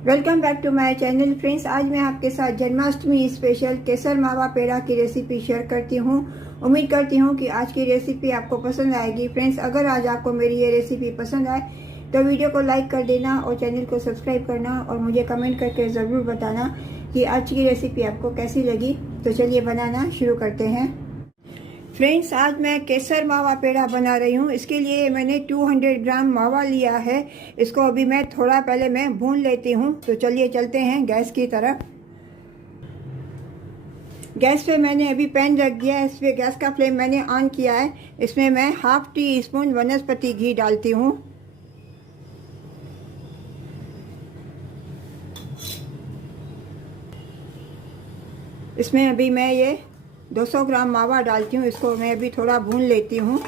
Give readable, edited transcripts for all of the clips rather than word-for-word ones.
Welcome back to my channel friends. आज मैं आपके साथ जन्माष्टमी स्पेशल केसर मावा पेड़ा की रेसिपी शेयर करती हूँ। उम्मीद करती हूँ कि आज की रेसिपी आपको पसंद आएगी। फ्रेंड्स, अगर आज आपको मेरी ये रेसिपी पसंद आए तो वीडियो को लाइक कर देना और चैनल को सब्सक्राइब करना और मुझे कमेंट करके ज़रूर बताना कि आज की रेसिपी आपको कैसी लगी। तो चलिए बनाना शुरू करते हैं। फ्रेंड्स, आज मैं केसर मावा पेड़ा बना रही हूँ। इसके लिए मैंने 200 ग्राम मावा लिया है। इसको अभी मैं थोड़ा पहले मैं भून लेती हूँ। तो चलिए चलते हैं गैस की तरफ। गैस पे मैंने अभी पैन रख दिया है। इस पर गैस का फ्लेम मैंने ऑन किया है। इसमें मैं हाफ टी स्पून वनस्पति घी डालती हूँ। इसमें अभी मैं ये 200 ग्राम मावा डालती हूँ। इसको मैं अभी थोड़ा भून लेती हूँ।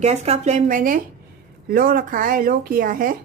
गैस का फ्लेम मैंने लो रखा है, लो किया है।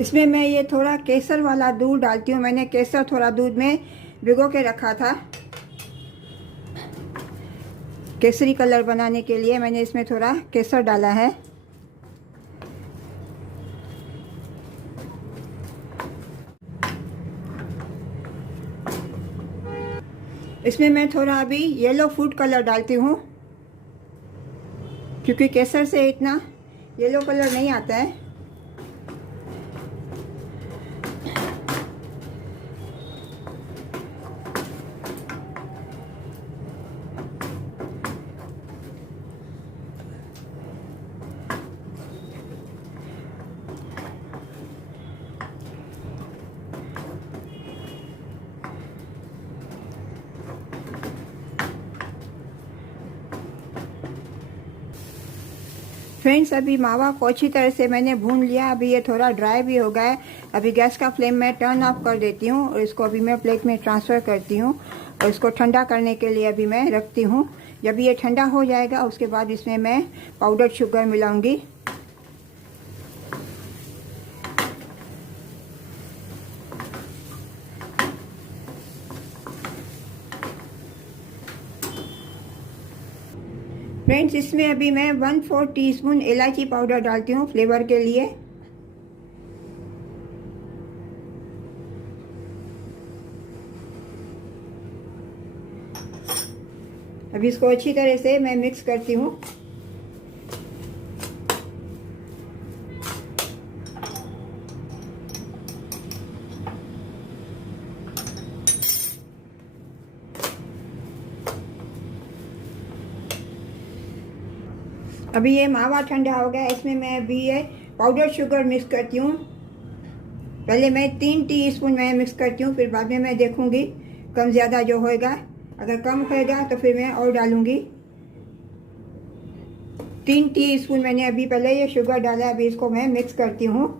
इसमें मैं ये थोड़ा केसर वाला दूध डालती हूँ। मैंने केसर थोड़ा दूध में भिगो के रखा था। केसरी कलर बनाने के लिए मैंने इसमें थोड़ा केसर डाला है। इसमें मैं थोड़ा अभी येलो फूड कलर डालती हूँ, क्योंकि केसर से इतना येलो कलर नहीं आता है। फ्रेंड्स, अभी मावा को अच्छी तरह से मैंने भून लिया। अभी ये थोड़ा ड्राई भी हो गया है। अभी गैस का फ्लेम मैं टर्न ऑफ कर देती हूँ और इसको अभी मैं प्लेट में ट्रांसफ़र करती हूँ और इसको ठंडा करने के लिए अभी मैं रखती हूँ। जब ये ठंडा हो जाएगा उसके बाद इसमें मैं पाउडर शुगर मिलाऊंगी। फ्रेंड्स, इसमें अभी मैं 1/4 टीस्पून इलायची पाउडर डालती हूँ फ्लेवर के लिए। अभी इसको अच्छी तरह से मैं मिक्स करती हूँ। अभी ये मावा ठंडा हो गया। इसमें मैं अभी ये पाउडर शुगर मिक्स करती हूँ। पहले मैं 3 टीस्पून मैं मिक्स करती हूँ, फिर बाद में मैं देखूँगी कम ज़्यादा जो होएगा। अगर कम होएगा तो फिर मैं और डालूँगी। 3 टीस्पून मैंने अभी पहले ये शुगर डाला है। अभी इसको मैं मिक्स करती हूँ।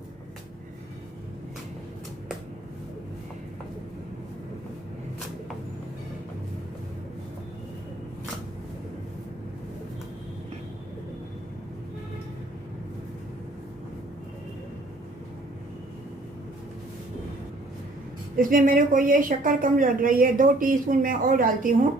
इसमें मेरे को ये शक्कर कम लग रही है, 2 टीस्पून मैं और डालती हूँ।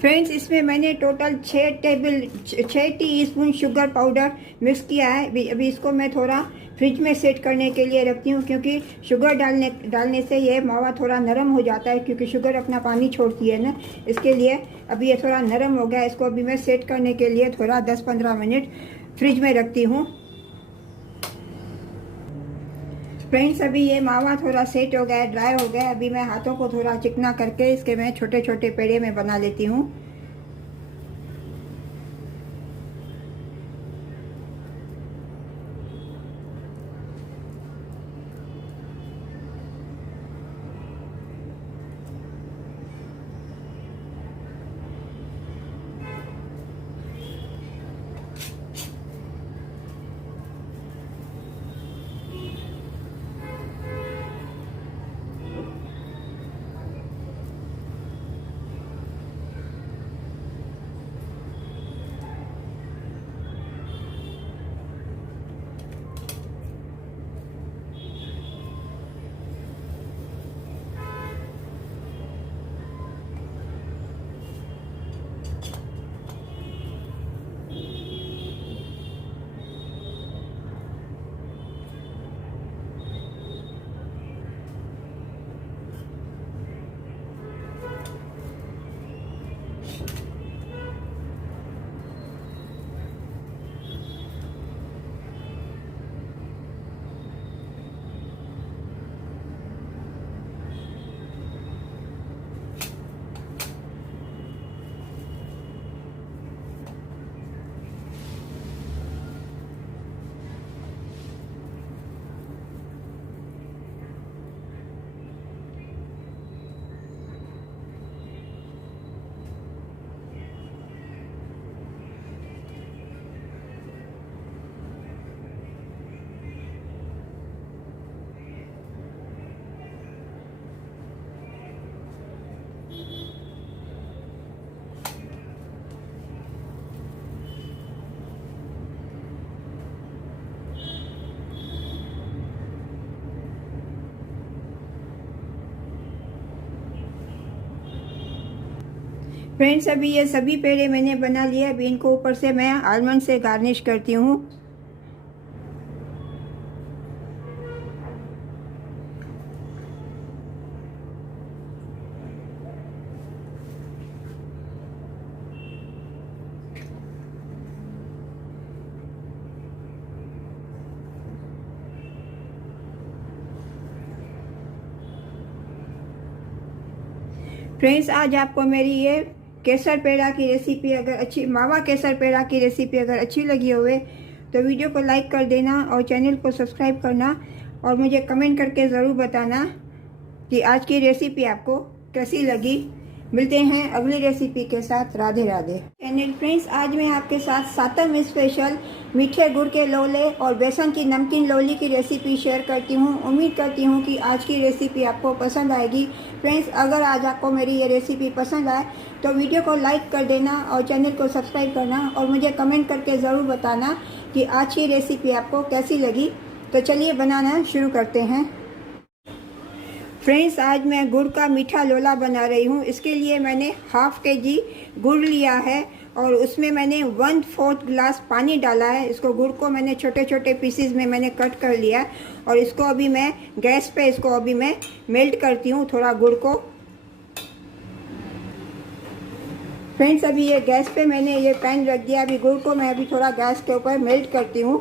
फ्रेंड्स, इसमें मैंने total 6 teaspoon sugar powder mix किया है। अभी इसको मैं थोड़ा फ्रिज में सेट करने के लिए रखती हूँ, क्योंकि शुगर डालने से ये मावा थोड़ा नरम हो जाता है, क्योंकि शुगर अपना पानी छोड़ती है ना, इसके लिए। अभी ये थोड़ा नरम हो गया, इसको अभी मैं सेट करने के लिए थोड़ा 10-15 मिनट फ्रिज में रखती हूँ। फ्रेंड्स, अभी ये मावा थोड़ा सेट हो गया है, ड्राई हो गया है। अभी मैं हाथों को थोड़ा चिकना करके इसके मैं छोटे छोटे पेड़े में बना लेती हूँ। फ्रेंड्स, अभी ये सभी पेड़े मैंने बना लिए। अभी इनको ऊपर से मैं आलमंड से गार्निश करती हूँ। फ्रेंड्स, आज आपको मेरी ये केसर पेड़ा की रेसिपी मावा केसर पेड़ा की रेसिपी अगर अच्छी लगी होवे तो वीडियो को लाइक कर देना और चैनल को सब्सक्राइब करना, और मुझे कमेंट करके ज़रूर बताना कि आज की रेसिपी आपको कैसी लगी। मिलते हैं अगली रेसिपी के साथ। राधे राधे। चैनल फ्रेंड्स, आज मैं आपके साथ सातम स्पेशल मीठे गुड़ के लोले और बेसन की नमकीन लोली की रेसिपी शेयर करती हूँ। उम्मीद करती हूँ कि आज की रेसिपी आपको पसंद आएगी। फ्रेंड्स, अगर आज आपको मेरी ये रेसिपी पसंद आए तो वीडियो को लाइक कर देना और चैनल को सब्सक्राइब करना, और मुझे कमेंट करके ज़रूर बताना कि आज की रेसिपी आपको कैसी लगी। तो चलिए बनाना शुरू करते हैं। फ्रेंड्स, आज मैं गुड़ का मीठा लोला बना रही हूँ। इसके लिए मैंने ½ kg गुड़ लिया है और उसमें मैंने 1/4 गिलास पानी डाला है। इसको गुड़ को मैंने छोटे छोटे पीसेस में मैंने कट कर लिया और इसको अभी मैं गैस पे इसको अभी मैं मेल्ट करती हूँ थोड़ा गुड़ को। फ्रेंड्स, अभी ये गैस पे मैंने ये पैन रख दिया। अभी गुड़ को मैं अभी थोड़ा गैस के ऊपर मेल्ट करती हूँ।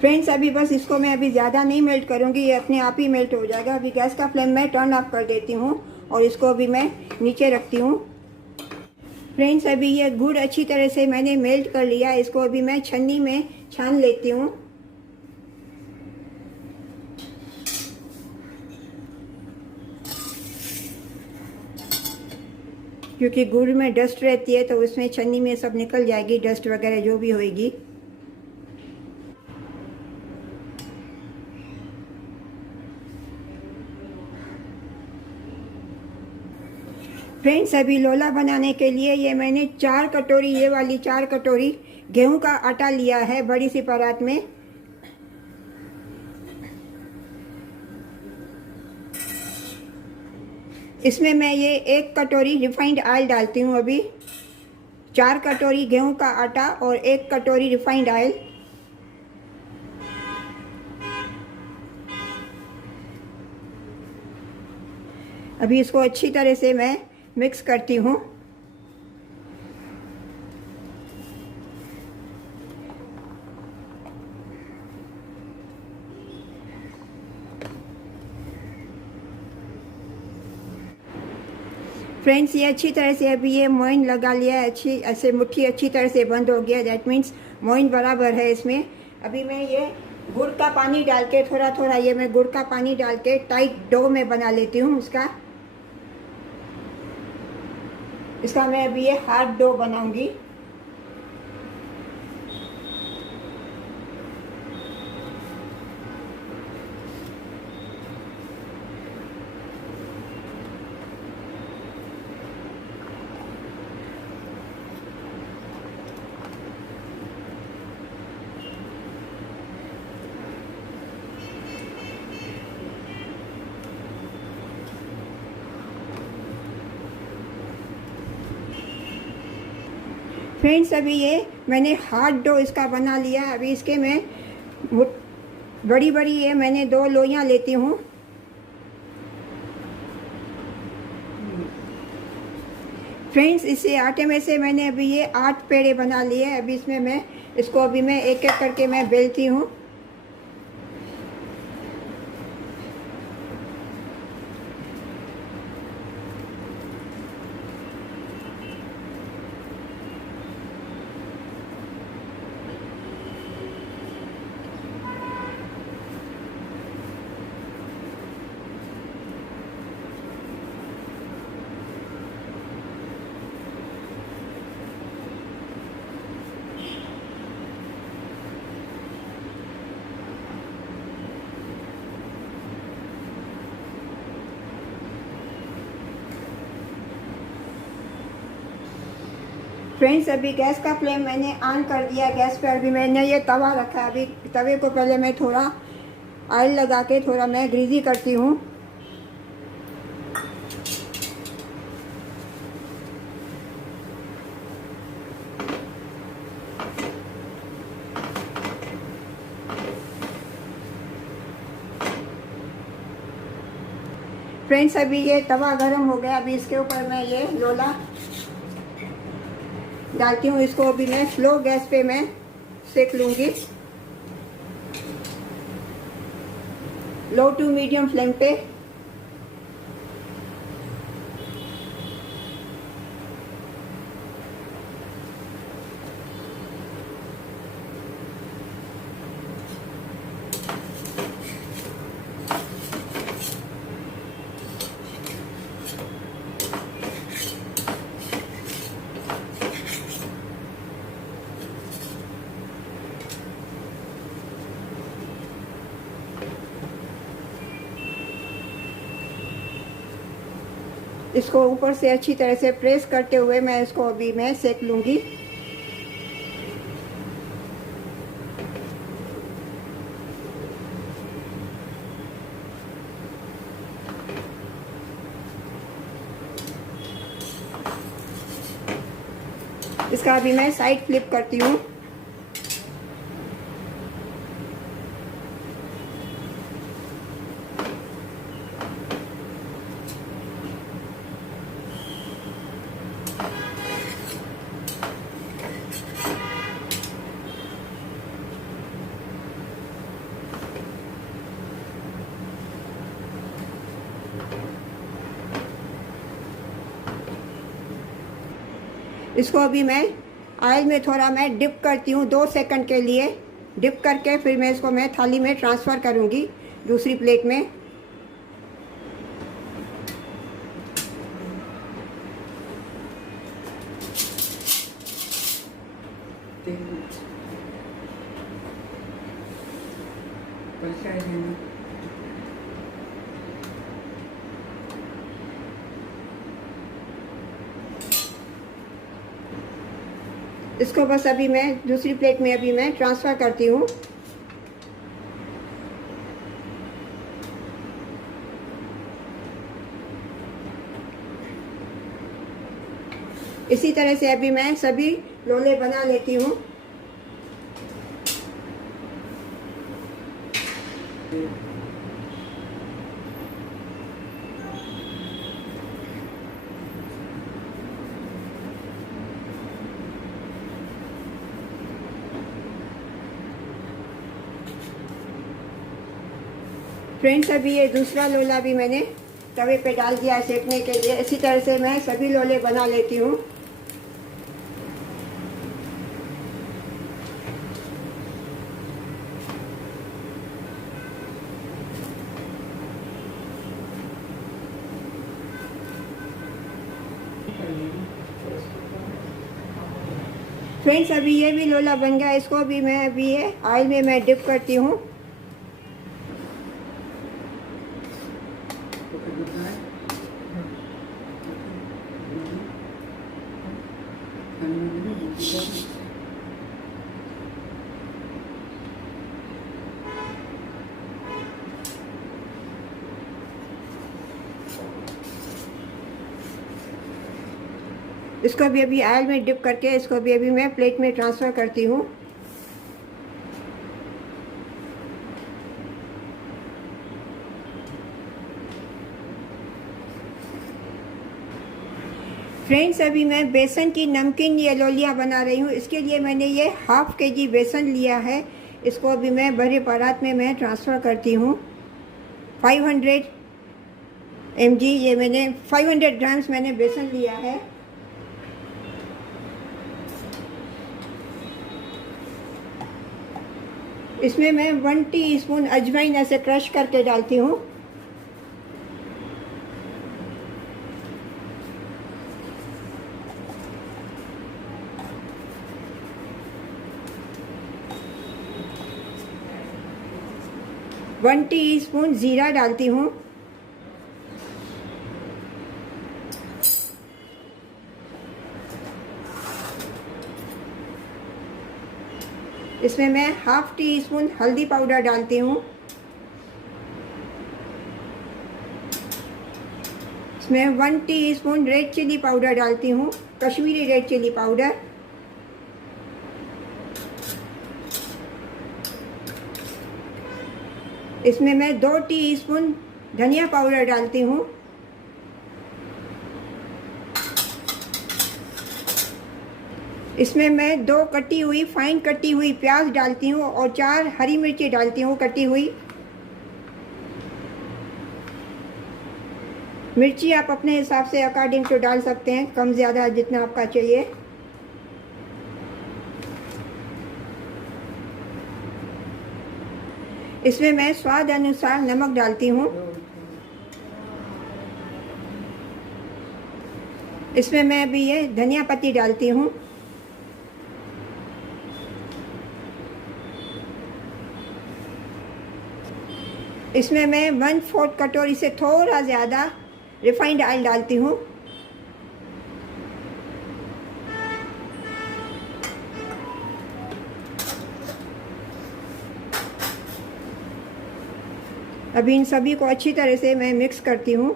फ्रेंड्स अभी बस इसको मैं अभी ज़्यादा नहीं मेल्ट करूँगी, ये अपने आप ही मेल्ट हो जाएगा। अभी गैस का फ्लेम मैं टर्न ऑफ कर देती हूँ और इसको अभी मैं नीचे रखती हूँ। फ्रेंड्स अभी ये गुड़ अच्छी तरह से मैंने मेल्ट कर लिया, इसको अभी मैं छन्नी में छान लेती हूँ। क्योंकि गुड़ में डस्ट रहती है तो उसमें छन्नी में सब निकल जाएगी, डस्ट वगैरह जो भी होगी। फ्रेंड्स अभी लोला बनाने के लिए ये मैंने 4 कटोरी, ये वाली 4 कटोरी गेहूं का आटा लिया है बड़ी सी परात में। इसमें मैं ये 1 कटोरी रिफाइंड ऑयल डालती हूँ। अभी 4 कटोरी गेहूं का आटा और 1 कटोरी रिफाइंड ऑयल। अभी इसको अच्छी तरह से मैं मिक्स करती हूँ। फ्रेंड्स ये अच्छी तरह से अभी ये मोइन लगा लिया है, अच्छी ऐसे मुट्ठी अच्छी तरह से बंद हो गया। दैट मीन्स मोइन बराबर है इसमें। अभी मैं ये गुड़ का पानी डाल के थोड़ा थोड़ा ये मैं गुड़ का पानी डाल के टाइट डो में बना लेती हूँ इसका मैं अभी ये हार्ड डो बनाऊंगी। फ्रेंड्स अभी ये मैंने हार्ड डो इसका बना लिया है। अभी इसके मैं बड़ी बड़ी ये मैंने 2 लोइयाँ लेती हूँ। फ्रेंड्स इसे आटे में से मैंने अभी ये 8 पेड़े बना लिए हैं। अभी इसमें मैं इसको अभी मैं एक एक करके मैं बेलती हूँ। फ्रेंड्स अभी गैस का फ्लेम मैंने ऑन कर दिया। गैस पर अभी मैंने ये तवा रखा है। अभी तवे को पहले मैं थोड़ा ऑयल लगा के थोड़ा मैं ग्रीजी करती हूँ। फ्रेंड्स अभी ये तवा गरम हो गया। अभी इसके ऊपर मैं ये लोला डालती हूँ। इसको अभी मैं स्लो गैस पे मैं सेक लूँगी, लो टू मीडियम फ्लेम पे। इसको ऊपर से अच्छी तरह से प्रेस करते हुए मैं इसको अभी मैं सेक लूँगी। इसका अभी मैं साइड फ्लिप करती हूँ। इसको अभी मैं ऑयल में थोड़ा मैं डिप करती हूँ 2 सेकंड के लिए। डिप करके फिर मैं इसको मैं थाली में ट्रांसफ़र करूँगी दूसरी प्लेट में। इसको बस अभी मैं दूसरी प्लेट में अभी मैं ट्रांसफ़र करती हूँ। इसी तरह से अभी मैं सभी लोले बना लेती हूँ। फ्रेंड्स, अभी ये दूसरा लोला भी मैंने तवे पे डाल दिया सेकने के लिए। इसी तरह से मैं सभी लोले बना लेती हूँ। फ्रेंड्स, अभी ये भी लोला बन गया। इसको भी मैं अभी ये ऑयल में मैं डिप करती हूँ। इसको भी अभी ऑयल में डिप करके इसको भी अभी मैं प्लेट में ट्रांसफ़र करती हूँ। फ्रेंड्स, अभी मैं बेसन की नमकीन ये लोलियाँ बना रही हूँ। इसके लिए मैंने ये ½ kg बेसन लिया है। इसको अभी मैं बड़े परात में मैं ट्रांसफ़र करती हूँ। 500 mg ये मैंने 500 ग्राम्स मैंने बेसन लिया है। इसमें मैं 1 टीस्पून अजवाइन ऐसे क्रश करके डालती हूँ। वन टीस्पून ज़ीरा डालती हूँ। इसमें मैं ½ टीस्पून हल्दी पाउडर डालती हूँ। इसमें 1 टीस्पून रेड चिली पाउडर डालती हूँ, कश्मीरी रेड चिली पाउडर। इसमें मैं 2 टीस्पून धनिया पाउडर डालती हूँ। इसमें मैं 2 कटी हुई फाइन कटी हुई प्याज डालती हूँ और 4 हरी मिर्ची डालती हूँ कटी हुई। मिर्ची आप अपने हिसाब से अकॉर्डिंग टू डाल सकते हैं, कम ज़्यादा जितना आपका चाहिए। इसमें मैं स्वाद अनुसार नमक डालती हूँ। इसमें मैं अभी ये धनिया पत्ती डालती हूँ। इसमें मैं 1/4 कटोरी से थोड़ा ज़्यादा रिफाइंड ऑयल डालती हूँ। अभी इन सभी को अच्छी तरह से मैं मिक्स करती हूँ।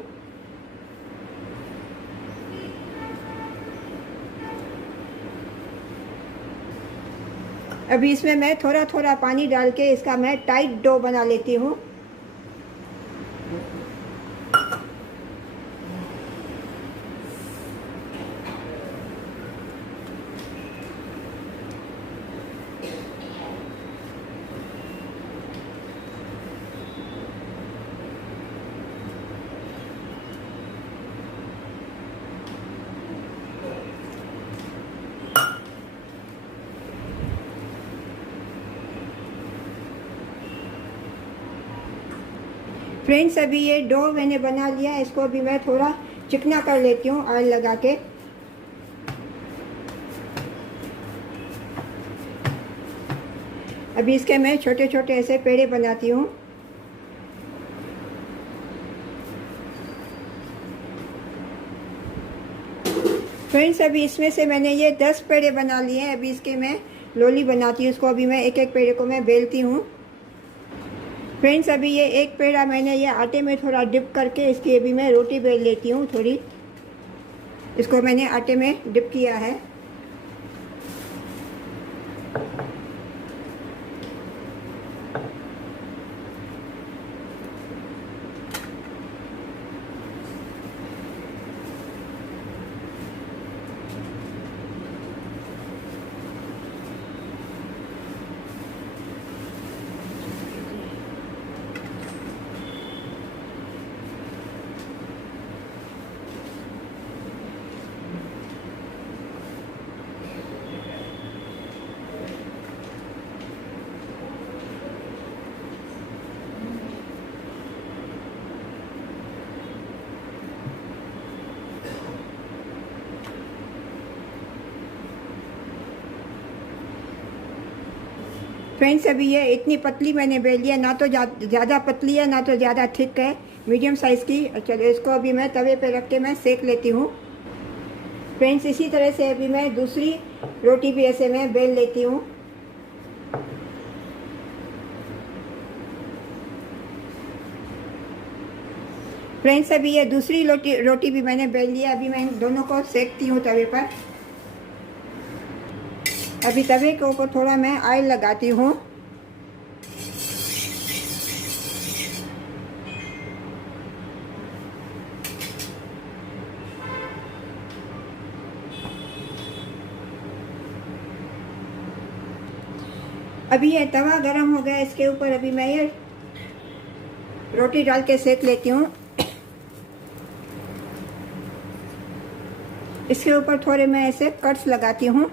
अभी इसमें मैं थोड़ा थोड़ा पानी डाल के इसका मैं टाइट डो बना लेती हूँ। फ्रेंड्स अभी ये डो मैंने बना लिया, इसको अभी मैं थोड़ा चिकना कर लेती हूँ ऑयल लगा के। अभी इसके मैं छोटे छोटे ऐसे पेड़े बनाती हूँ। फ्रेंड्स अभी इसमें से मैंने ये 10 पेड़े बना लिए हैं। अभी इसके मैं लोली बनाती हूँ। इसको अभी मैं एक एक पेड़े को मैं बेलती हूँ। फ्रेंड्स अभी ये एक पेड़ा मैंने ये आटे में थोड़ा डिप करके इसकी अभी मैं रोटी बेल लेती हूँ थोड़ी। इसको मैंने आटे में डिप किया है। फ्रेंड्स अभी ये इतनी पतली मैंने बेल लिया, ना तो ज़्यादा पतली है ना तो ज़्यादा थिक है, मीडियम साइज़ की। चलो इसको अभी मैं तवे पे रख के मैं सेक लेती हूँ। फ्रेंड्स इसी तरह से अभी मैं दूसरी रोटी भी ऐसे मैं बेल लेती हूँ। फ्रेंड्स अभी ये दूसरी रोटी भी मैंने बेल लिया। अभी मैं दोनों को सेकती हूँ तवे पर। अभी तवे के ऊपर थोड़ा मैं ऑयल लगाती हूँ। अभी ये तवा गरम हो गया, इसके ऊपर अभी मैं ये रोटी डाल के सेक लेती हूँ। इसके ऊपर थोड़े मैं ऐसे कट्स लगाती हूँ।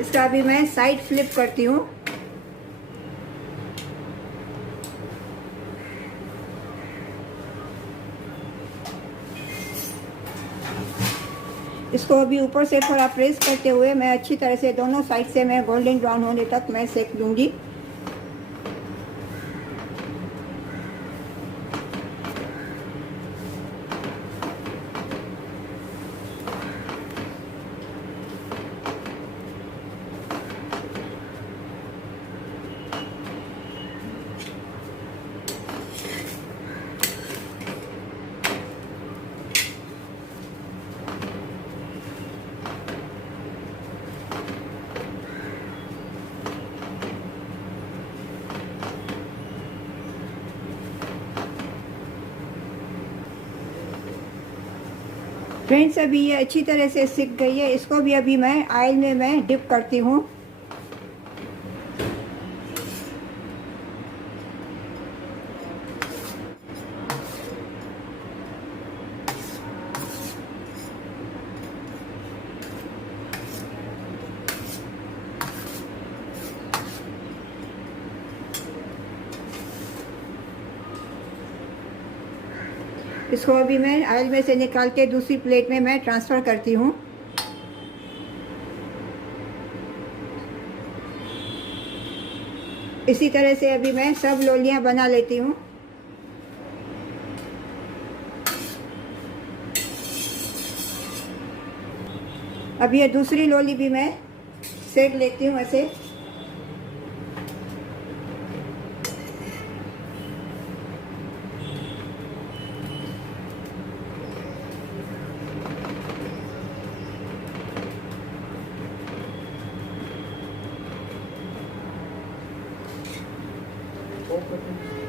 इसका अभी मैं साइड फ्लिप करती हूँ। इसको अभी ऊपर से थोड़ा प्रेस करते हुए मैं अच्छी तरह से दोनों साइड से मैं गोल्डन ब्राउन होने तक मैं सेक लूँगी। फ्रेंड्स अभी ये अच्छी तरह से सिक गई है। इसको भी अभी मैं ऑयल में मैं डिप करती हूँ। इसको अभी मैं ऑयल में से निकाल के दूसरी प्लेट में मैं ट्रांसफ़र करती हूँ। इसी तरह से अभी मैं सब लोलियाँ बना लेती हूँ। अब ये दूसरी लोली भी मैं सेक लेती हूँ ऐसे।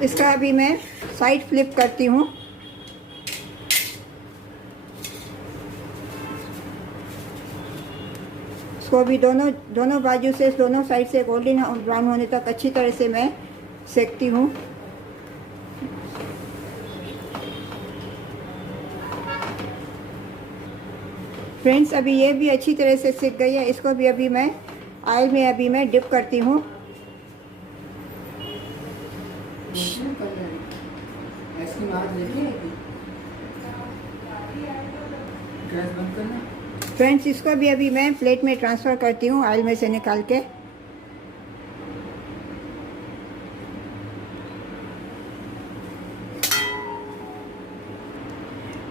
इसका अभी मैं साइड फ्लिप करती हूँ। इसको अभी दोनों बाजू से दोनों साइड से गोल्डन ब्राउन होने तक अच्छी तरह से मैं सेकती हूँ। फ्रेंड्स अभी ये भी अच्छी तरह से सिक गई है। इसको भी अभी मैं ऑयल में अभी मैं डिप करती हूँ। फ्रेंड्स इसको भी अभी मैं प्लेट में ट्रांसफ़र करती हूँ ऑयल में से निकाल के।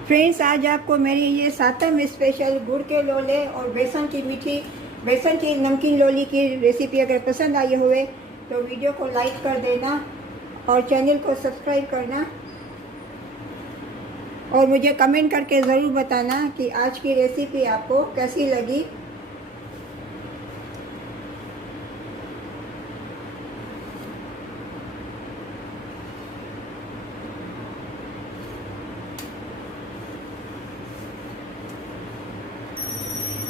फ्रेंड्स आज आपको मेरी ये सातम स्पेशल गुड़ के लोले और बेसन की नमकीन लोली की रेसिपी अगर पसंद आई हुए तो वीडियो को लाइक कर देना और चैनल को सब्सक्राइब करना और मुझे कमेंट करके ज़रूर बताना कि आज की रेसिपी आपको कैसी लगी।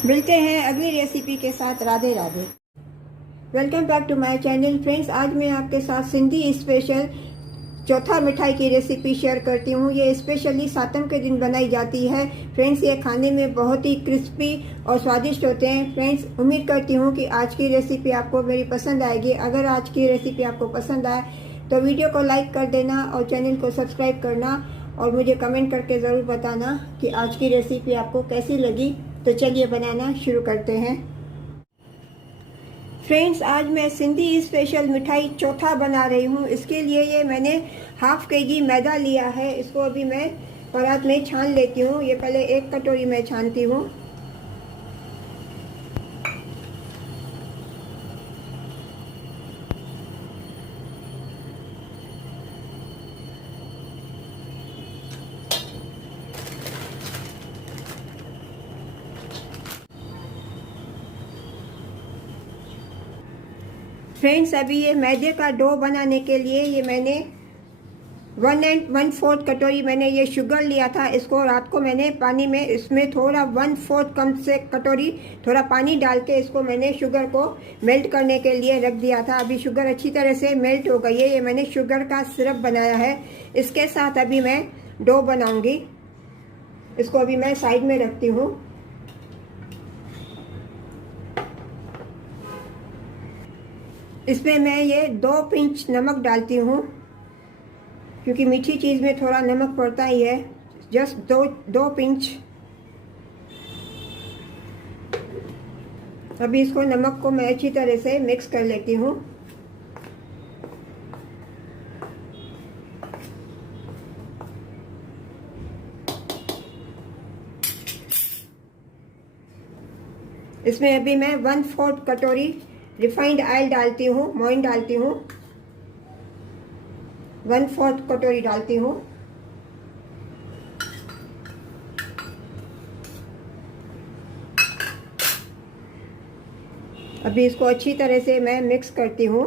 मिलते हैं अगली रेसिपी के साथ। Radhe Radhe. Welcome back to my channel. Friends आज मैं आपके साथ सिंधी स्पेशल चौथा मिठाई की रेसिपी शेयर करती हूँ। ये स्पेशली सातम के दिन बनाई जाती है। फ्रेंड्स ये खाने में बहुत ही क्रिस्पी और स्वादिष्ट होते हैं। फ्रेंड्स उम्मीद करती हूँ कि आज की रेसिपी आपको मेरी पसंद आएगी। अगर आज की रेसिपी आपको पसंद आए तो वीडियो को लाइक कर देना और चैनल को सब्सक्राइब करना और मुझे कमेंट करके ज़रूर बताना कि आज की रेसिपी आपको कैसी लगी। तो चलिए बनाना शुरू करते हैं। फ्रेंड्स आज मैं सिंधी स्पेशल मिठाई चौथा बना रही हूँ। इसके लिए ये मैंने हाफ केजी मैदा लिया है। इसको अभी मैं परात में छान लेती हूँ। ये पहले एक कटोरी में छानती हूँ। फ्रेंड्स अभी ये मैदे का डो बनाने के लिए ये मैंने 1 1/4 कटोरी मैंने ये शुगर लिया था। इसको रात को मैंने पानी में इसमें थोड़ा 1/4 कम से कटोरी थोड़ा पानी डाल के इसको मैंने शुगर को मेल्ट करने के लिए रख दिया था। अभी शुगर अच्छी तरह से मेल्ट हो गई है। ये मैंने शुगर का सिरप बनाया है। इसके साथ अभी मैं डो बनाऊंगी। इसको अभी मैं साइड में रखती हूँ। इसमें मैं ये 2 पिंच नमक डालती हूँ क्योंकि मीठी चीज़ में थोड़ा नमक पड़ता ही है। जस्ट दो पिंच। अभी इसको नमक को मैं अच्छी तरह से मिक्स कर लेती हूँ। इसमें अभी मैं 1/4 कटोरी रिफाइंड ऑयल डालती हूँ, मोइन डालती हूँ। 1/4 कटोरी डालती हूँ। अभी इसको अच्छी तरह से मैं मिक्स करती हूँ।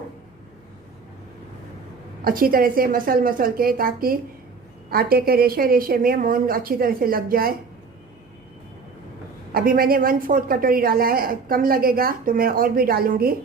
अच्छी तरह से मसल के ताकि आटे के रेशे में मोइन अच्छी तरह से लग जाए। अभी मैंने 1/4 कटोरी डाला है। कम लगेगा तो मैं और भी डालूंगी।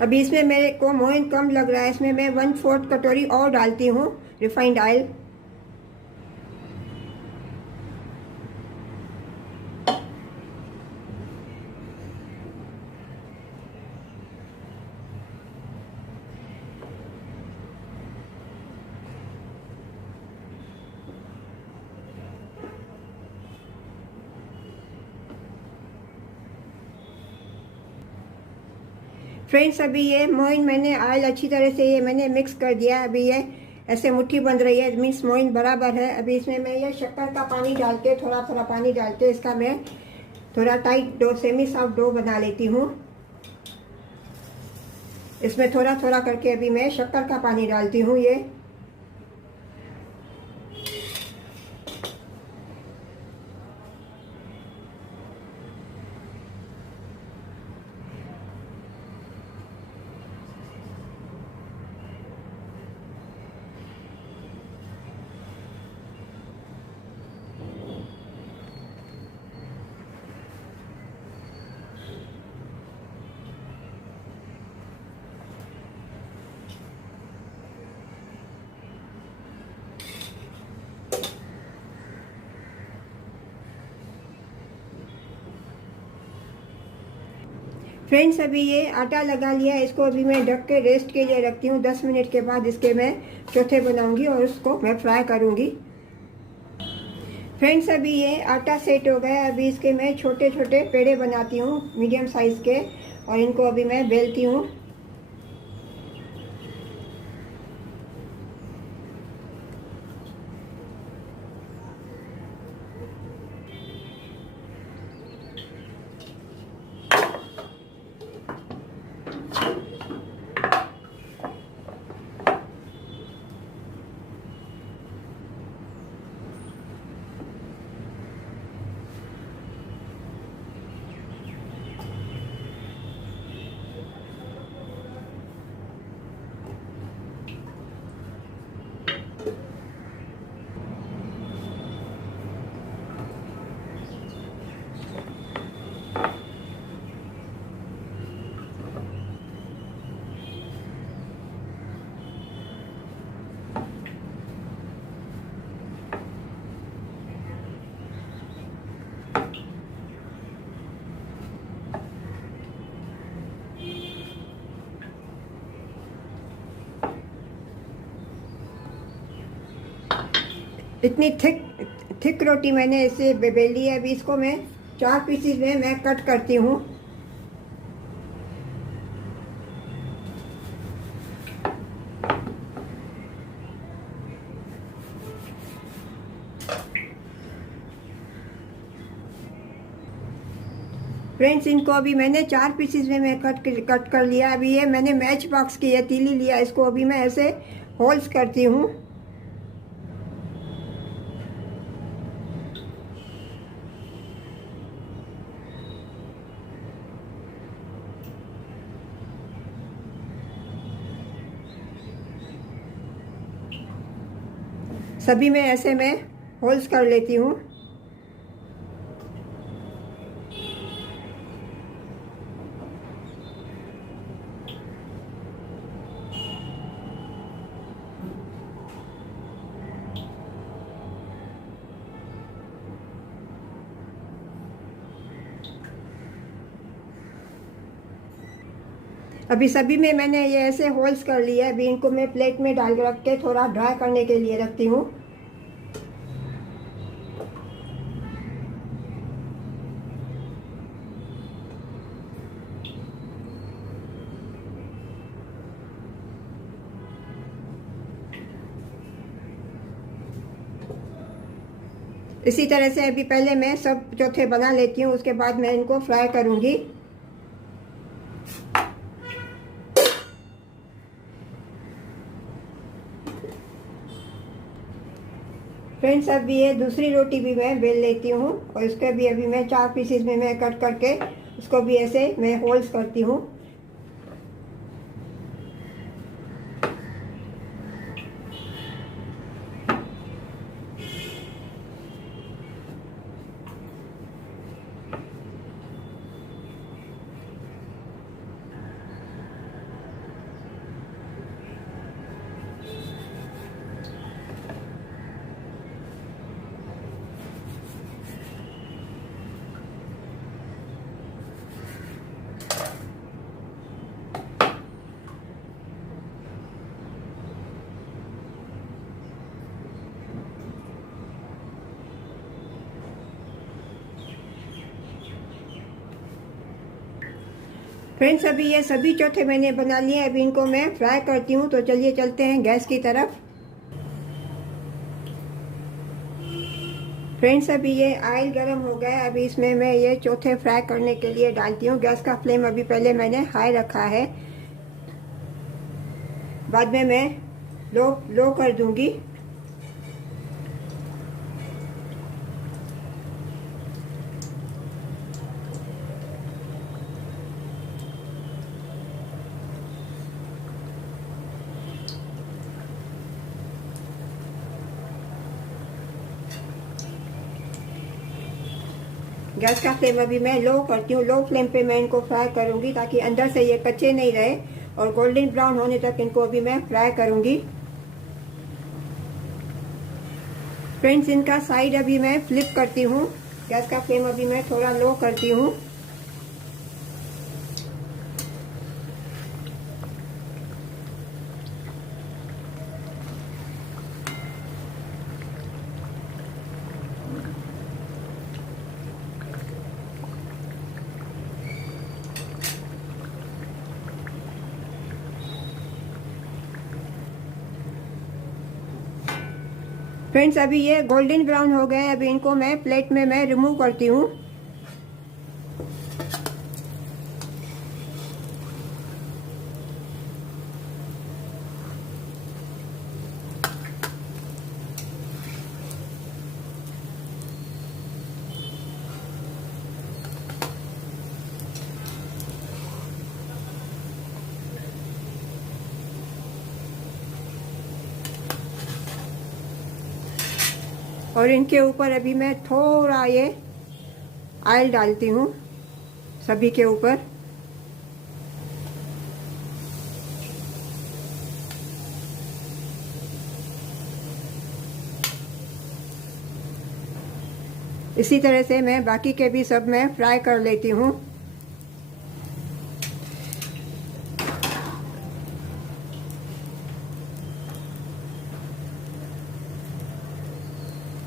अभी इसमें मेरे को मोइन कम लग रहा है। इसमें मैं 1/4 कटोरी और डालती हूँ रिफाइंड ऑयल। फ्रेंड्स अभी ये मोइन मैंने ऑयल अच्छी तरह से ये मैंने मिक्स कर दिया। अभी ये ऐसे मुट्ठी बन रही है, मीन्स मोइन बराबर है। अभी इसमें मैं ये शक्कर का पानी डाल के थोड़ा थोड़ा पानी डाल के इसका मैं थोड़ा tight dough semi soft dough बना लेती हूँ। इसमें थोड़ा थोड़ा करके अभी मैं शक्कर का पानी डालती हूँ। ये फ्रेंड्स अभी ये आटा लगा लिया है, इसको अभी मैं ढक के रेस्ट के लिए रखती हूँ। 10 मिनट के बाद इसके मैं चौथे बनाऊंगी और उसको मैं फ्राई करूंगी। फ्रेंड्स अभी ये आटा सेट हो गया है। अभी इसके मैं छोटे छोटे पेड़े बनाती हूँ मीडियम साइज़ के, और इनको अभी मैं बेलती हूँ। इतनी थिक रोटी मैंने इसे बेल ली है। अभी इसको मैं 4 पीसेस में मैं कट करती हूँ। फ्रेंड्स इनको अभी मैंने 4 पीसेस में मैं कट कर लिया। अभी ये मैंने मैच बॉक्स की ये तीली लिया, इसको अभी मैं ऐसे होल्स करती हूँ। सभी में ऐसे मैं होल्स कर लेती हूँ। अभी सभी में मैंने ये ऐसे होल्स कर लिए। अभी इनको मैं प्लेट में डाल के रख के थोड़ा ड्राई करने के लिए रखती हूँ। इसी तरह से अभी पहले मैं सब चौथे बना लेती हूँ, उसके बाद मैं इनको फ्राई करूँगी। फ्रेंड्स अभी ये दूसरी रोटी भी मैं बेल लेती हूँ, और इसके भी अभी मैं 4 पीसेस में मैं कट करके इसको भी ऐसे मैं होल्स करती हूँ। फ्रेंड्स अभी ये सभी चौथे मैंने बना लिए। अभी इनको मैं फ्राई करती हूँ, तो चलिए चलते हैं गैस की तरफ। फ्रेंड्स अभी ये ऑयल गरम हो गया है। अभी इसमें मैं ये चौथे फ्राई करने के लिए डालती हूँ। गैस का फ्लेम अभी पहले मैंने हाई रखा है, बाद में मैं लो कर दूंगी। गैस का फ्लेम अभी मैं लो करती हूँ। लो फ्लेम पे मैं इनको फ्राई करूंगी, ताकि अंदर से ये कच्चे नहीं रहे, और गोल्डन ब्राउन होने तक इनको अभी मैं फ्राई करूंगी। फ्रेंड्स इनका साइड अभी मैं फ्लिप करती हूँ। गैस का फ्लेम अभी मैं थोड़ा लो करती हूँ। फ्रेंड्स अभी ये गोल्डन ब्राउन हो गए, अभी इनको मैं प्लेट में मैं रिमूव करती हूँ। और इनके ऊपर अभी मैं थोड़ा ये ऑयल डालती हूँ सभी के ऊपर। इसी तरह से मैं बाकी के भी सब मैं फ्राई कर लेती हूँ।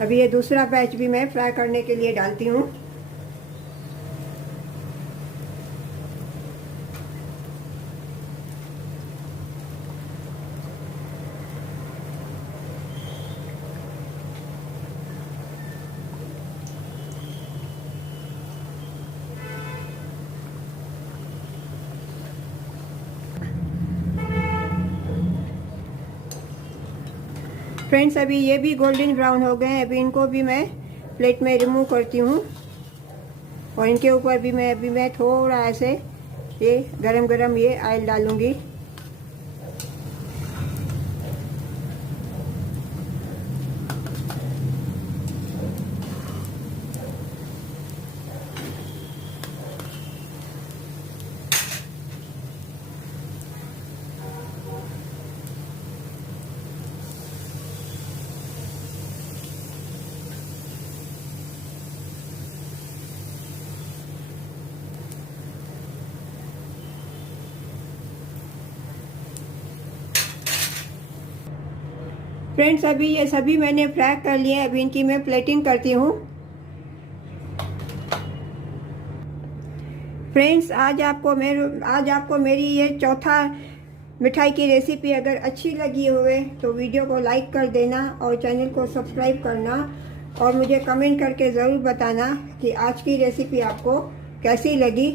अभी ये दूसरा बैच भी मैं फ्राई करने के लिए डालती हूँ। फ्रेंड्स अभी ये भी गोल्डन ब्राउन हो गए हैं, अभी इनको भी मैं प्लेट में रिमूव करती हूँ। और इनके ऊपर भी मैं थोड़ा ऐसे ये गरम गरम ये ऑयल डालूंगी। फ्रेंड्स अभी ये सभी मैंने फ्राई कर लिए, अभी इनकी मैं प्लेटिंग करती हूँ। फ्रेंड्स आज आपको मेरी ये चौथा मिठाई की रेसिपी अगर अच्छी लगी हुए तो वीडियो को लाइक कर देना और चैनल को सब्सक्राइब करना और मुझे कमेंट करके ज़रूर बताना कि आज की रेसिपी आपको कैसी लगी।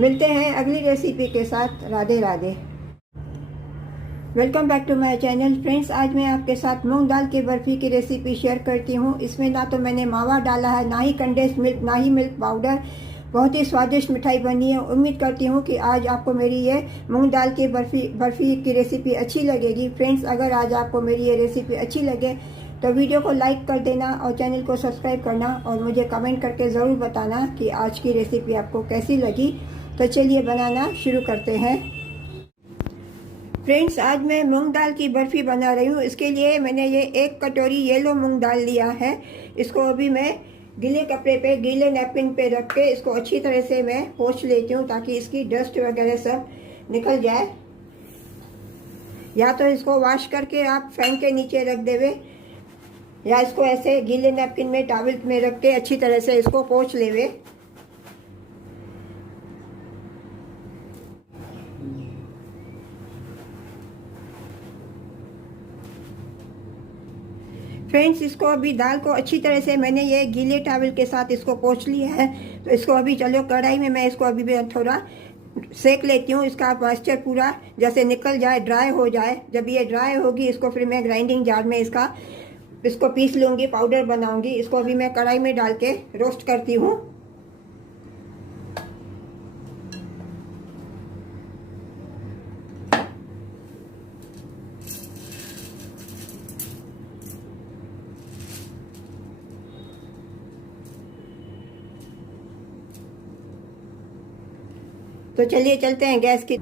मिलते हैं अगली रेसिपी के साथ। Radhe Radhe. Welcome back to my channel. Friends आज मैं आपके साथ मूंग दाल की बर्फ़ी की रेसिपी शेयर करती हूँ। इसमें ना तो मैंने मावा डाला है, ना ही कंडेंस्ड मिल्क, ना ही मिल्क पाउडर। बहुत ही स्वादिष्ट मिठाई बनी है। उम्मीद करती हूँ कि आज आपको मेरी ये मूंग दाल की बर्फ़ी की रेसिपी अच्छी लगेगी। फ्रेंड्स अगर आज आपको मेरी ये रेसिपी अच्छी लगे तो वीडियो को लाइक कर देना और चैनल को सब्सक्राइब करना और मुझे कमेंट करके ज़रूर बताना कि आज की रेसिपी आपको कैसी लगी। तो चलिए बनाना शुरू करते हैं। फ्रेंड्स आज मैं मूंग दाल की बर्फ़ी बना रही हूँ। इसके लिए मैंने ये 1 कटोरी येलो मूंग दाल लिया है। इसको अभी मैं गीले कपड़े पे, गीले नैपकिन पे रख के इसको अच्छी तरह से मैं पोंछ लेती हूँ ताकि इसकी डस्ट वगैरह सब निकल जाए। या तो इसको वॉश करके आप फैन के नीचे रख देवे या इसको ऐसे गीले नैपकिन में, टॉवल में रख के अच्छी तरह से इसको पोंछ लेवे। फ्रेंड्स इसको अभी दाल को अच्छी तरह से मैंने ये गीले टॉवल के साथ इसको पोंछ लिया है। तो इसको अभी चलो कढ़ाई में मैं इसको अभी भी थोड़ा सेक लेती हूँ। इसका मॉइस्चर पूरा जैसे निकल जाए, ड्राई हो जाए। जब ये ड्राई होगी इसको फिर मैं ग्राइंडिंग जार में इसको पीस लूँगी, पाउडर बनाऊँगी। इसको अभी मैं कढ़ाई में डाल के रोस्ट करती हूँ। तो चलिए चलते हैं गैस की।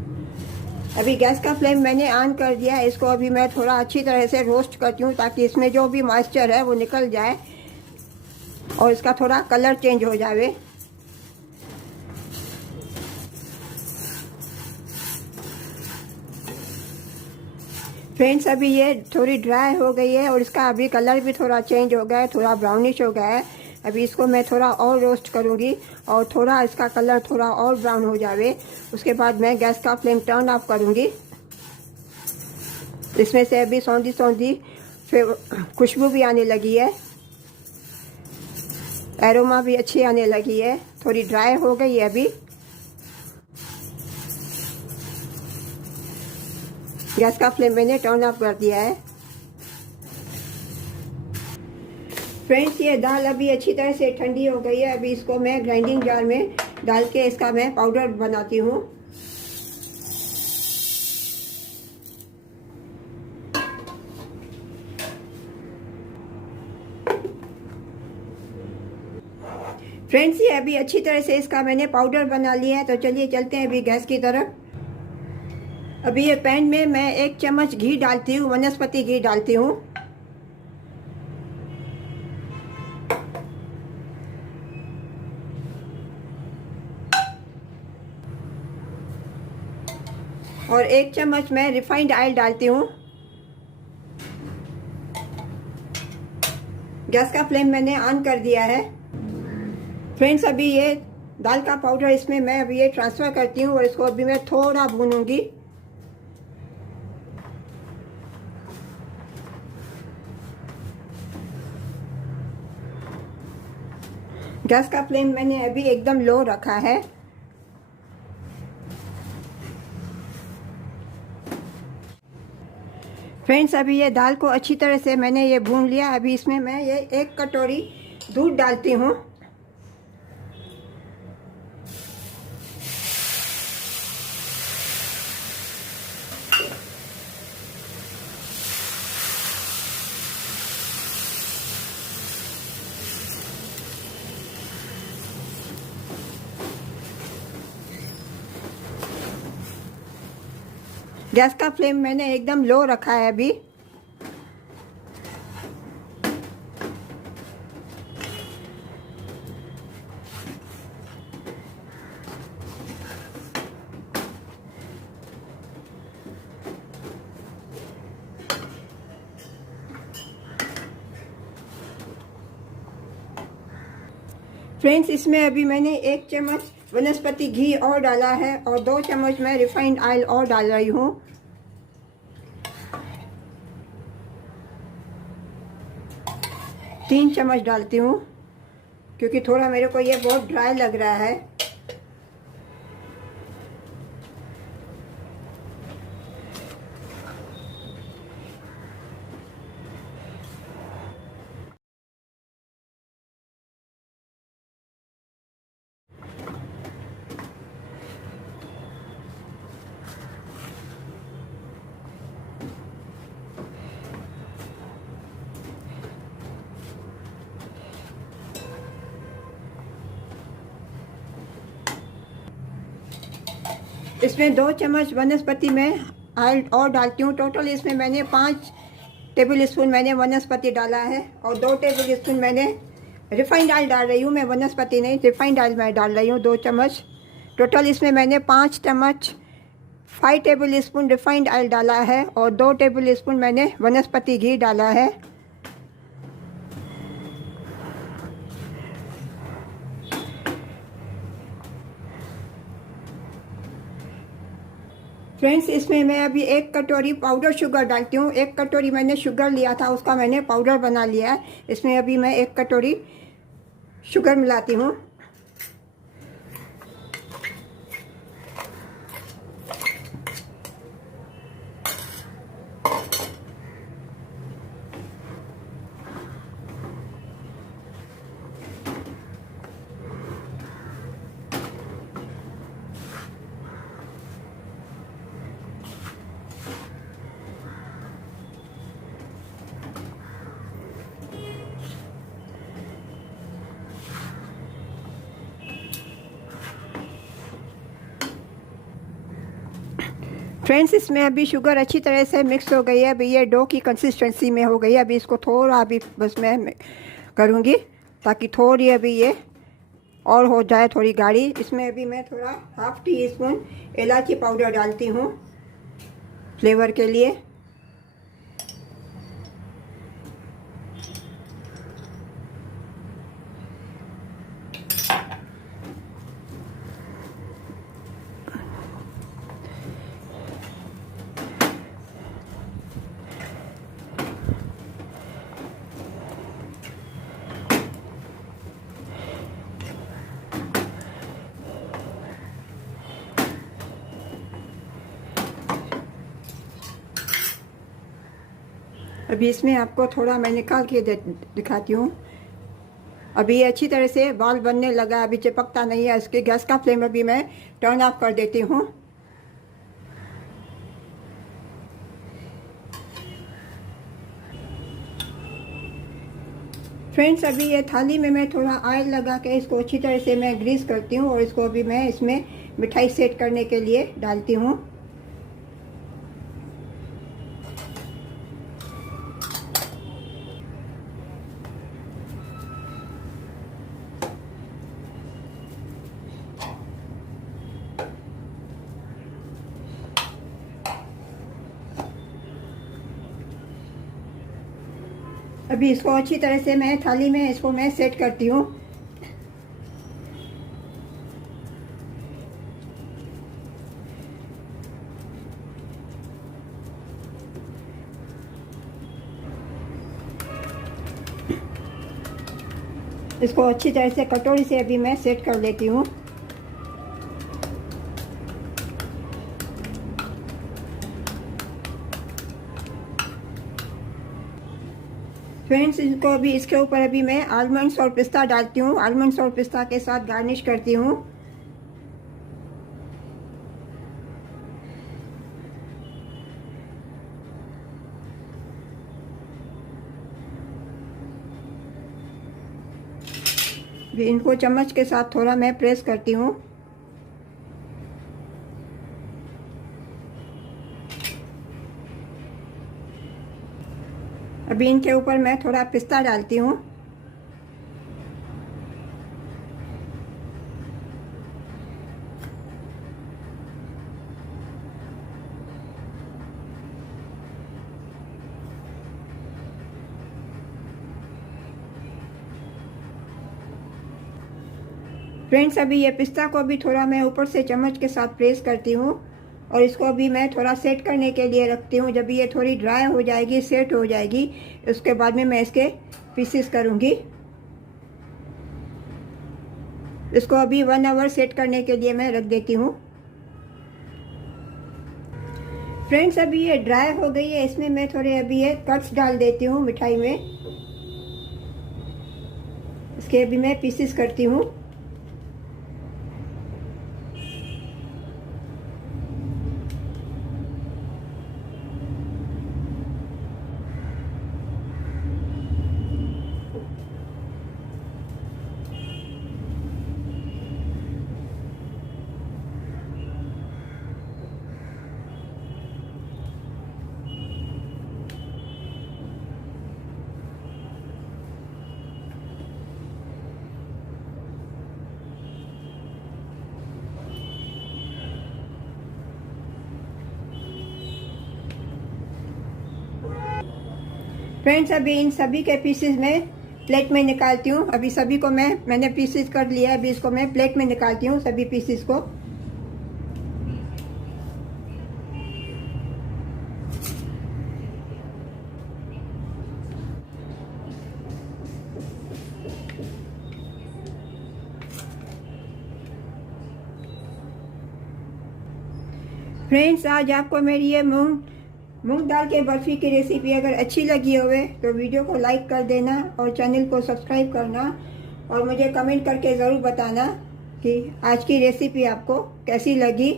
अभी गैस का फ्लेम मैंने ऑन कर दिया है। इसको अभी मैं थोड़ा अच्छी तरह से रोस्ट करती हूँ ताकि इसमें जो भी मॉइस्चर है वो निकल जाए और इसका थोड़ा कलर चेंज हो जाए। फ्रेंड्स अभी ये थोड़ी ड्राई हो गई है और इसका अभी कलर भी थोड़ा चेंज हो गया है, थोड़ा ब्राउनिश हो गया है। अभी इसको मैं थोड़ा और रोस्ट करूँगी और थोड़ा इसका कलर थोड़ा और ब्राउन हो जावे, उसके बाद मैं गैस का फ्लेम टर्न ऑफ करूँगी। इसमें से अभी सौंधी सौंधी खुशबू भी आने लगी है, एरोमा भी अच्छी आने लगी है, थोड़ी ड्राई हो गई है अभी। गैस का फ्लेम मैंने टर्न ऑफ कर दिया है। फ्रेंड्स, ये दाल अभी अच्छी तरह से ठंडी हो गई है। अभी इसको मैं ग्राइंडिंग जार में डाल के इसका मैं पाउडर बनाती हूँ। फ्रेंड्स, ये अभी अच्छी तरह से इसका मैंने पाउडर बना लिया है। तो चलिए चलते हैं अभी गैस की तरफ। अभी ये पैन में मैं 1 चम्मच घी डालती हूँ, वनस्पति घी डालती हूँ। और 1 चम्मच मैं रिफाइंड ऑयल डालती हूँ। गैस का फ्लेम मैंने ऑन कर दिया है। फ्रेंड्स, अभी ये दाल का पाउडर इसमें मैं अभी ये ट्रांसफ़र करती हूँ और इसको अभी मैं थोड़ा भूनूंगी। गैस का फ्लेम मैंने अभी एकदम लो रखा है। फ्रेंड्स, अभी ये दाल को अच्छी तरह से मैंने ये भून लिया। अभी इसमें मैं ये 1 कटोरी दूध डालती हूँ। गैस का फ्लेम मैंने एकदम लो रखा है अभी। फ्रेंड्स, इसमें अभी मैंने 1 चम्मच वनस्पति घी और डाला है और 2 चम्मच मैं रिफाइंड ऑयल और डाल रही हूँ। 3 चम्मच डालती हूँ क्योंकि थोड़ा मेरे को ये बहुत ड्राई लग रहा है। इसमें 2 चम्मच वनस्पति में ऑयल और डालती हूँ। टोटल इसमें मैंने 5 टेबल स्पून मैंने वनस्पति डाला है और 2 टेबल स्पून मैंने रिफाइंड ऑयल डाल रही हूँ। मैं वनस्पति नहीं, रिफाइंड ऑयल मैं डाल रही हूँ 2 चम्मच। टोटल इसमें मैंने 5 टेबल स्पून रिफाइंड ऑयल डाला है और 2 टेबल स्पून मैंने वनस्पति घी डाला है। फ्रेंड्स, इसमें मैं अभी 1 कटोरी पाउडर शुगर डालती हूँ। 1 कटोरी मैंने शुगर लिया था, उसका मैंने पाउडर बना लिया है। इसमें अभी मैं 1 कटोरी शुगर मिलाती हूँ। फ्रेंड्स, इसमें अभी शुगर अच्छी तरह से मिक्स हो गई है। अभी ये डो की कंसिस्टेंसी में हो गई है। अभी इसको थोड़ा अभी बस मैं करूँगी ताकि थोड़ी अभी ये और हो जाए थोड़ी गाढ़ी। इसमें अभी मैं थोड़ा ½ टीस्पून इलायची पाउडर डालती हूँ फ्लेवर के लिए। अभी इसमें आपको थोड़ा मैं निकाल के दिखाती हूँ। अभी अच्छी तरह से बॉल बनने लगा, अभी चिपकता नहीं है। इसके गैस का फ्लेम अभी मैं टर्न ऑफ कर देती हूँ। फ्रेंड्स, अभी ये थाली में मैं थोड़ा ऑयल लगा के इसको अच्छी तरह से मैं ग्रीस करती हूँ और इसको अभी मैं इसमें मिठाई सेट करने के लिए डालती हूँ। अभी इसको अच्छी तरह से मैं थाली में इसको मैं सेट करती हूँ। इसको अच्छी तरह से कटोरी से अभी मैं सेट कर लेती हूँ। फ्रेंड्स, इसको अभी इसके ऊपर अभी मैं आलमंड्स और पिस्ता डालती हूँ। आलमंड्स और पिस्ता के साथ गार्निश करती हूँ। इनको चम्मच के साथ थोड़ा मैं प्रेस करती हूँ। अभी इनके ऊपर मैं थोड़ा पिस्ता डालती हूँ। फ्रेंड्स, अभी ये पिस्ता को भी थोड़ा मैं ऊपर से चम्मच के साथ प्रेस करती हूँ और इसको अभी मैं थोड़ा सेट करने के लिए रखती हूँ। जब ये थोड़ी ड्राई हो जाएगी, सेट हो जाएगी, उसके बाद में मैं इसके पीसेस करूँगी। इसको अभी 1 आवर सेट करने के लिए मैं रख देती हूँ। फ्रेंड्स, अभी ये ड्राई हो गई है। इसमें मैं थोड़े अभी ये कट्स डाल देती हूँ मिठाई में। इसके अभी मैं पीसेस करती हूँ। फ्रेंड्स, अभी इन सभी के पीसेस में प्लेट में निकालती हूँ। अभी सभी को मैंने पीसेस कर लिया है। अभी इसको मैं प्लेट में निकालती हूँ सभी पीसेस को। फ्रेंड्स, आज आपको मेरी ये मूंग दाल के बर्फ़ी की रेसिपी अगर अच्छी लगी होवे तो वीडियो को लाइक कर देना और चैनल को सब्सक्राइब करना और मुझे कमेंट करके ज़रूर बताना कि आज की रेसिपी आपको कैसी लगी।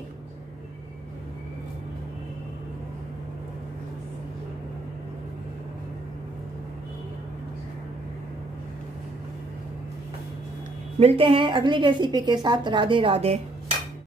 मिलते हैं अगली रेसिपी के साथ। राधे राधे।